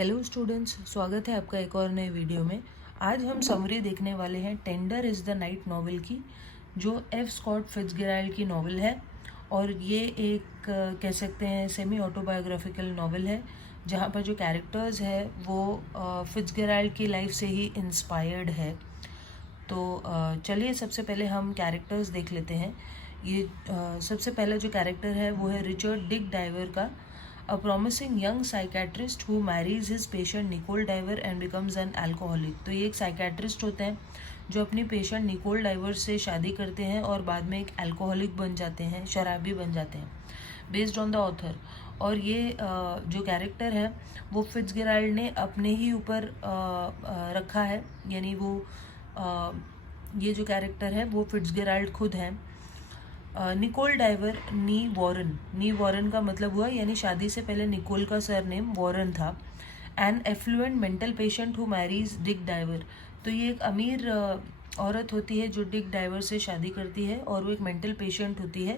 Hello students, स्वागत है आपका एक और नए वीडियो में। आज हम समरी देखने वाले हैं tender is the night novel की, जो एफ स्कॉट फिट्जगेराल्ड की नॉवल है। और ये एक कह सकते हैं सेमी ऑटोबायोग्राफिकल नॉवल है, जहाँ पर जो कैरेक्टर्स है वो फिट्जगेराल्ड की लाइफ से ही इंस्पायर्ड है। तो चलिए सबसे पहले हम कैरेक्टर्स देख लेते हैं। ये सबसे पहला जो कैरेक्टर है वो है रिचर्ड डिक डाइवर का, a promising young psychiatrist who marries his patient Nicole Diver and becomes an alcoholic। तो ये एक साइकेट्रिस्ट होते हैं जो अपनी पेशेंट निकोल डाइवर से शादी करते हैं और बाद में एक अल्कोहलिक बन जाते हैं, शराबी बन जाते हैं, बेस्ड ऑन द ऑथर। और ये जो कैरेक्टर है वो फिट्जगेराल्ड ने अपने ही ऊपर रखा है, यानी वो ये जो कैरेक्टर है वो फिट्जगेराल्ड खुद हैं। निकोल डाइवर नी वॉरन का मतलब हुआ, यानी शादी से पहले निकोल का सरनेम वॉरन था। An affluent mental patient who marries Dick Diver. तो ये एक अमीर औरत होती है जो डिक डाइवर से शादी करती है, और वो एक मेंटल पेशेंट होती है।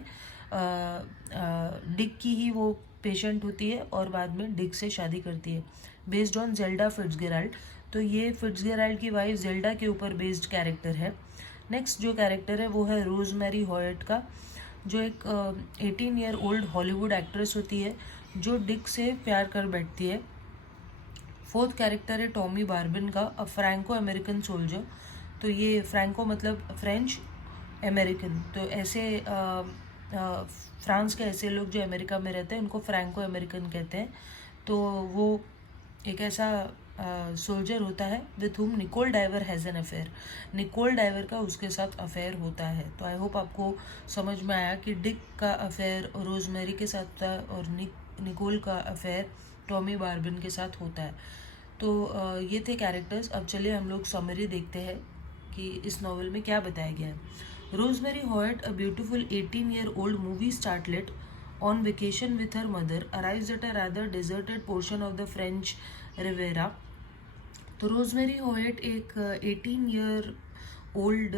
डिक की ही वो पेशेंट होती है और बाद में डिक से शादी करती है, बेस्ड ऑन जेल्डा फिट्जगेराल्ड। तो ये फिट्जगेराल्ड की वाइफ जेल्डा के ऊपर बेस्ड कैरेक्टर है। नेक्स्ट जो कैरेक्टर है वो है रोजमेरी हॉयट का, जो एक 18 ईयर ओल्ड हॉलीवुड एक्ट्रेस होती है जो डिक से प्यार कर बैठती है। फोर्थ कैरेक्टर है टॉमी बार्बिन का, अ फ्रैंको अमेरिकन सोल्जर। तो ये फ्रैंको मतलब फ्रेंच अमेरिकन, तो ऐसे फ्रांस के ऐसे लोग जो अमेरिका में रहते हैं उनको फ्रैंको अमेरिकन कहते हैं। तो वो एक ऐसा सोल्जर होता है with whom Nicole Diver has an affair. Nicole Diver का उसके साथ अफेयर होता है। तो आई होप आपको समझ में आया कि डिक का अफेयर रोजमेरी के साथ होता है और निकोल का अफेयर टॉमी बार्बिन के साथ होता है। तो ये थे कैरेक्टर्स। अब चलिए हम लोग समरी देखते हैं कि इस नॉवल में क्या बताया गया है। Rosemary Hoyt, a beautiful 18-year-old movie starlet on vacation with her mother, arrives at a rather deserted portion of the French Riviera। तो रोजमेरी हॉयट एक 18 ईयर ओल्ड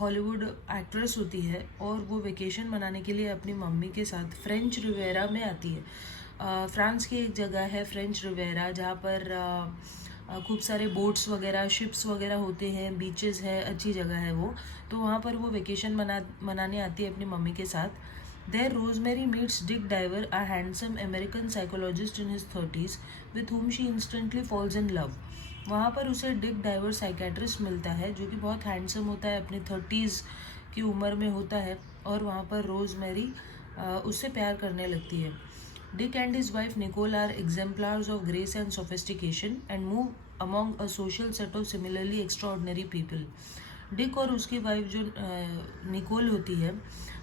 हॉलीवुड एक्ट्रेस होती है और वो वेकेशन मनाने के लिए अपनी मम्मी के साथ फ्रेंच रिवेरा में आती है। फ्रांस की एक जगह है फ्रेंच रिवेरा, जहाँ पर खूब सारे बोट्स वगैरह, शिप्स वगैरह होते हैं, बीचेस है, अच्छी जगह है वो। तो वहाँ पर वो वेकेशन मनाने आती है अपनी मम्मी के साथ। There Rosemary meets Dick Diver, a handsome American psychologist in his 30s, with whom she instantly falls in love। वहाँ पर उसे डिक डाइवर साइकेट्रिस्ट मिलता है जो कि बहुत हैंडसम होता है, अपनी 30s की उम्र में होता है, और वहाँ पर रोजमेरी उससे प्यार करने लगती है। Dick and his wife Nicole are exemplars of grace and sophistication and move among a social set of similarly extraordinary people। Dick और उसकी वाइफ जो निकोल होती है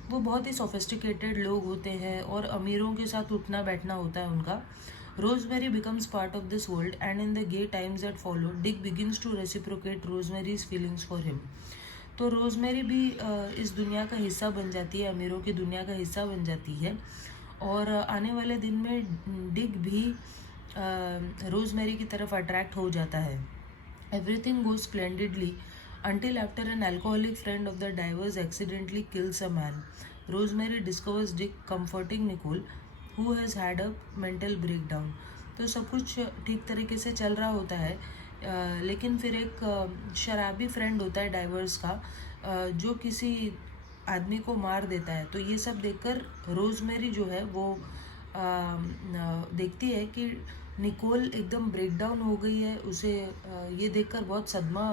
वो बहुत ही सोफिस्टिकेटेड लोग होते हैं और अमीरों के साथ उठना बैठना होता है उनका। Rosemary becomes part of this world and in the gay times that follow Dick begins to reciprocate Rosemary's feelings for him. तो रोजमेरी भी इस दुनिया का हिस्सा बन जाती है, अमीरों की दुनिया का हिस्सा बन जाती है। और आने वाले दिन में डिक भी रोजमेरी की तरफ अट्रैक्ट हो जाता है। Everything goes splendidly until after an alcoholic friend of the divers accidentally kills a man. Rosemary discovers Dick comforting Nicole, who has had a mental breakdown। तो सब कुछ ठीक तरीके से चल रहा होता है, लेकिन फिर एक शराबी फ्रेंड होता है डाइवर्स का, जो किसी आदमी को मार देता है। तो ये सब देखकर रोजमेरी जो है वो देखती है कि निकोल एकदम ब्रेकडाउन हो गई है। उसे ये देखकर बहुत सदमा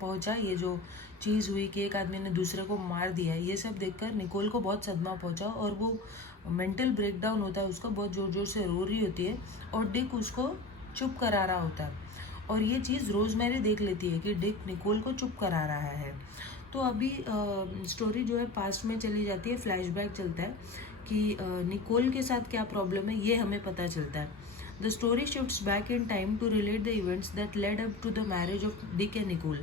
पहुंचा, ये जो चीज़ हुई कि एक आदमी ने दूसरे को मार दिया है, ये सब देखकर निकोल को बहुत सदमा पहुंचा और वो मेंटल ब्रेकडाउन होता है उसका, बहुत ज़ोर ज़ोर से रो रही होती है और डिक उसको चुप करा रहा होता है। और ये चीज़ रोजमेरी देख लेती है कि डिक निकोल को चुप करा रहा है। तो अभी स्टोरी जो है पास्ट में चली जाती है, फ्लैशबैक चलता है कि निकोल के साथ क्या प्रॉब्लम है ये हमें पता चलता है। The story shifts back in time to relate the events that led up to the marriage of Dick and Nicole।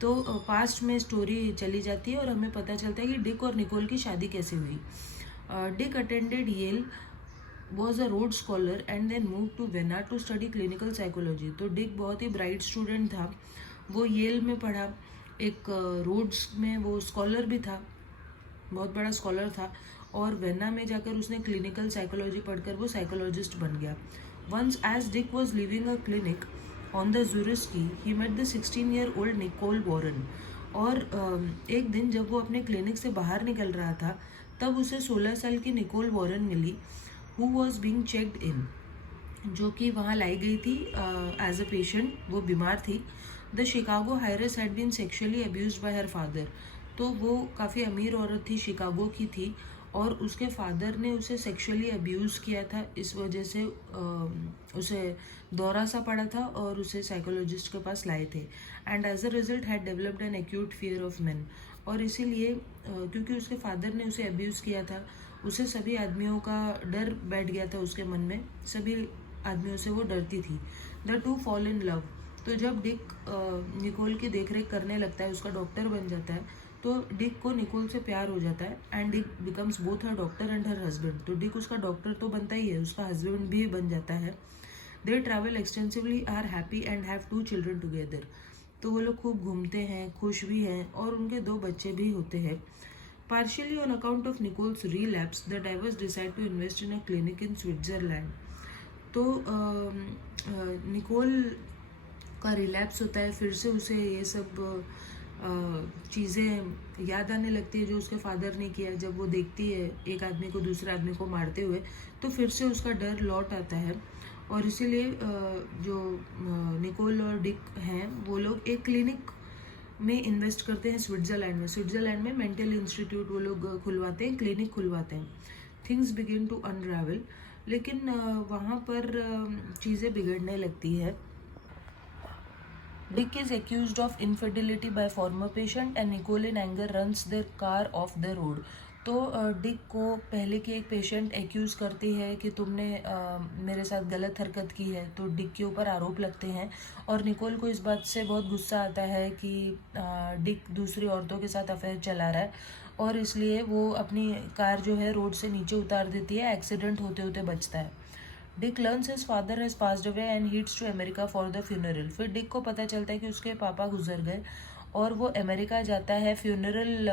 तो पास्ट में स्टोरी चली जाती है और हमें पता चलता है कि डिक और निकोल की शादी कैसे हुई। Dick attended Yale, was a Rhodes scholar and then move to Vienna to study clinical psychology. तो डिक बहुत ही ब्राइट स्टूडेंट था, वो येल में पढ़ा, एक रोड्स में वो स्कॉलर भी था, बहुत बड़ा स्कॉलर था, और वेना में जाकर उसने क्लिनिकल साइकोलॉजी पढ़कर वो साइकोलॉजिस्ट बन गया। Once, as Dick was leaving a clinic on the Zuriski, he met the 16-year-old Nicole Warren. और एक दिन जब वो अपने क्लिनिक से बाहर निकल रहा था तब उसे 16 साल की निकोल वॉरेन मिली, who was being checked in, जो कि वहाँ लाई गई थी एज अ पेशेंट, वो बीमार थी. The Chicago heiress had been sexually abused by her father. तो वो काफ़ी अमीर औरत थी, शिकागो की थी, और उसके फादर ने उसे सेक्सुअली अब्यूज़ किया था. इस वजह से उसे दौरा सा पड़ा था और उसे साइकोलॉजिस्ट के पास लाए थे. And as a result had developed an acute fear of men. और इसीलिए क्योंकि उसके फादर ने उसे अब्यूज़ किया था, उसे सभी आदमियों का डर बैठ गया था उसके मन में, सभी आदमियों से वो डरती थी. The two fall in love. तो जब डिक निकोल की देखरेख करने लगता है, उसका डॉक्टर बन जाता है, तो डिक को निकोल से प्यार हो जाता है. And Dick becomes both her doctor and her husband. तो डिक उसका डॉक्टर तो बनता ही है, उसका हस्बैंड भी बन जाता है. They travel extensively, are happy and have 2 children together. तो वो लोग खूब घूमते हैं, खुश भी हैं, और उनके 2 बच्चे भी होते हैं. Partially on account of Nichols relapse, the divers decide to invest in a clinic in Switzerland. तो निकोल का रिलैप्स होता है, फिर से उसे ये सब चीज़ें याद आने लगती है जो उसके फादर ने किया. जब वो देखती है एक आदमी को दूसरे आदमी को मारते हुए, तो फिर से उसका डर लौट आता है. और इसीलिए जो निकोल और डिक हैं, वो लोग एक क्लिनिक में इन्वेस्ट करते हैं स्विट्ज़रलैंड में. स्विट्ज़रलैंड में मेंटल इंस्टीट्यूट वो लोग खुलवाते हैं, क्लिनिक खुलवाते हैं. Things begin to unravel. लेकिन वहाँ पर चीज़ें बिगड़ने लगती है. Dick is accused of infidelity by former patient and Nicole in anger runs their car off the road. तो डिक को पहले की एक पेशेंट एक्यूज़ करती है कि तुमने मेरे साथ गलत हरकत की है. तो डिक के ऊपर आरोप लगते हैं और निकोल को इस बात से बहुत गुस्सा आता है कि डिक दूसरी औरतों के साथ अफेयर चला रहा है, और इसलिए वो अपनी कार जो है रोड से नीचे उतार देती है. एक्सीडेंट होते होते बचता है. Dick learns his father has passed away and heads to America for the funeral. फिर डिक को पता चलता है कि उसके पापा गुजर गए और वो अमेरिका जाता है फ्यूनरल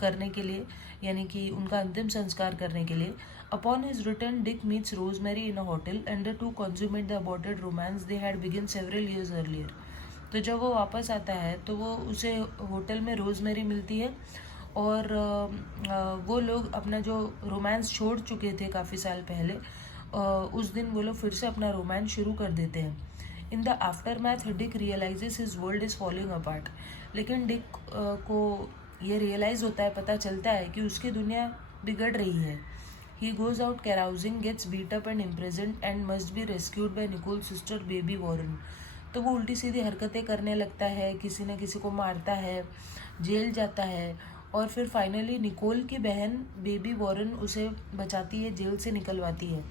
करने के लिए, यानी कि उनका अंतिम संस्कार करने के लिए. Upon his return Dick meets Rosemary in a hotel and the two consummate the aborted romance they had begin several years earlier. तो जब वो वापस आता है तो वो उसे होटल में रोजमेरी मिलती है, और वो लोग अपना जो रोमांस छोड़ चुके थे काफ़ी साल पहले, उस दिन वो लोग फिर से अपना रोमांस शुरू कर देते हैं. In the aftermath Dick realises his world is falling apart. लेकिन डिक को ये रियलाइज़ होता है, पता चलता है कि उसकी दुनिया बिगड़ रही है. He goes out carousing, gets beat up and imprisoned and must be rescued by Nicole sister Baby Warren. तो वो उल्टी सीधी हरकतें करने लगता है, किसी न किसी को मारता है, जेल जाता है, और फिर फाइनली निकोल की बहन बेबी वॉरेन उसे बचाती है, जेल से निकलवाती है.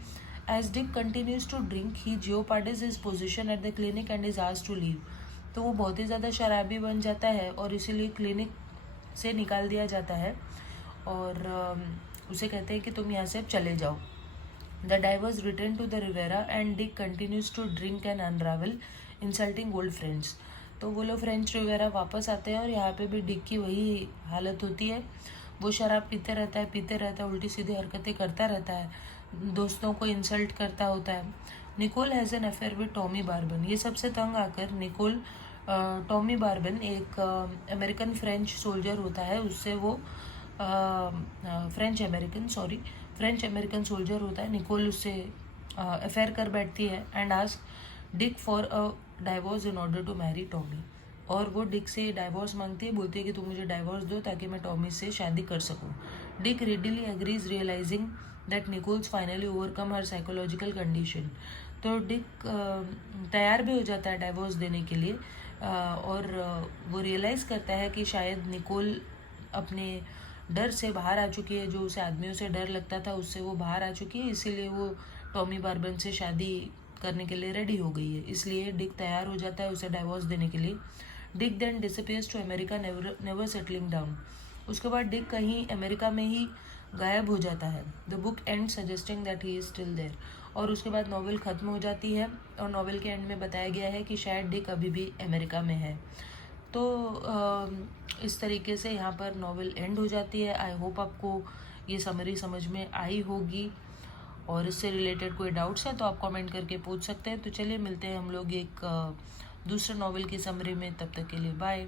As Dick continues to drink, he jeopardizes his position at the clinic and is asked to leave. तो वो बहुत ही ज़्यादा शराबी बन जाता है और इसीलिए क्लिनिक से निकाल दिया जाता है, और उसे कहते हैं कि तुम यहाँ से अब चले जाओ. The divers return to the Riviera and Dick continues to drink and unravel, insulting old friends. तो वो लोग फ्रेंच रिवेरा वापस आते हैं और यहाँ पे भी डिक की वही हालत होती है. वो शराब पीते रहता है, उल्टी सीधी हरकतें करता रहता है, दोस्तों को इंसल्ट करता होता है. Nicole has an affair with Tommy Barban. ये सबसे तंग आकर निकोल टॉमी बार्बन एक अमेरिकन फ्रेंच सोल्जर होता है, उससे वो फ्रेंच अमेरिकन सोल्जर होता है. निकोल उससे अफेयर कर बैठती है and ask Dick for a divorce in order to marry Tommy. और वो डिक से डाइवोर्स मांगती है, बोलती है कि तुम मुझे डाइवोर्स दो ताकि मैं टॉमी से शादी कर सकूं. Dick readily agrees, realising that Nichols finally overcome her psychological condition. तो डिक तैयार भी हो जाता है डाइवोर्स देने के लिए, और वो रियलाइज़ करता है कि शायद निकोल अपने डर से बाहर आ चुकी है, जो उसे आदमियों से डर लगता था उससे वो बाहर आ चुकी है, इसीलिए वो टॉमी बार्बन से शादी करने के लिए रेडी हो गई है. इसलिए डिक तैयार हो जाता है उसे डाइवोर्स देने के लिए. Dick then disappears to America, never settling down. उसके बाद डिक कहीं अमेरिका में ही गायब हो जाता है. The book end suggesting that he is still there. और उसके बाद नॉवेल ख़त्म हो जाती है और नॉवेल के एंड में बताया गया है कि शायद डिक अभी भी अमेरिका में है. तो इस तरीके से यहाँ पर नॉवेल एंड हो जाती है. आई होप आपको ये समरी समझ में आई होगी. और इससे रिलेटेड कोई डाउट्स है तो आप कमेंट करके पूछ सकते हैं। तो चलिए मिलते हैं हम लोग एक दूसरे नॉवेल की समरी में, तब तक के लिए बाय।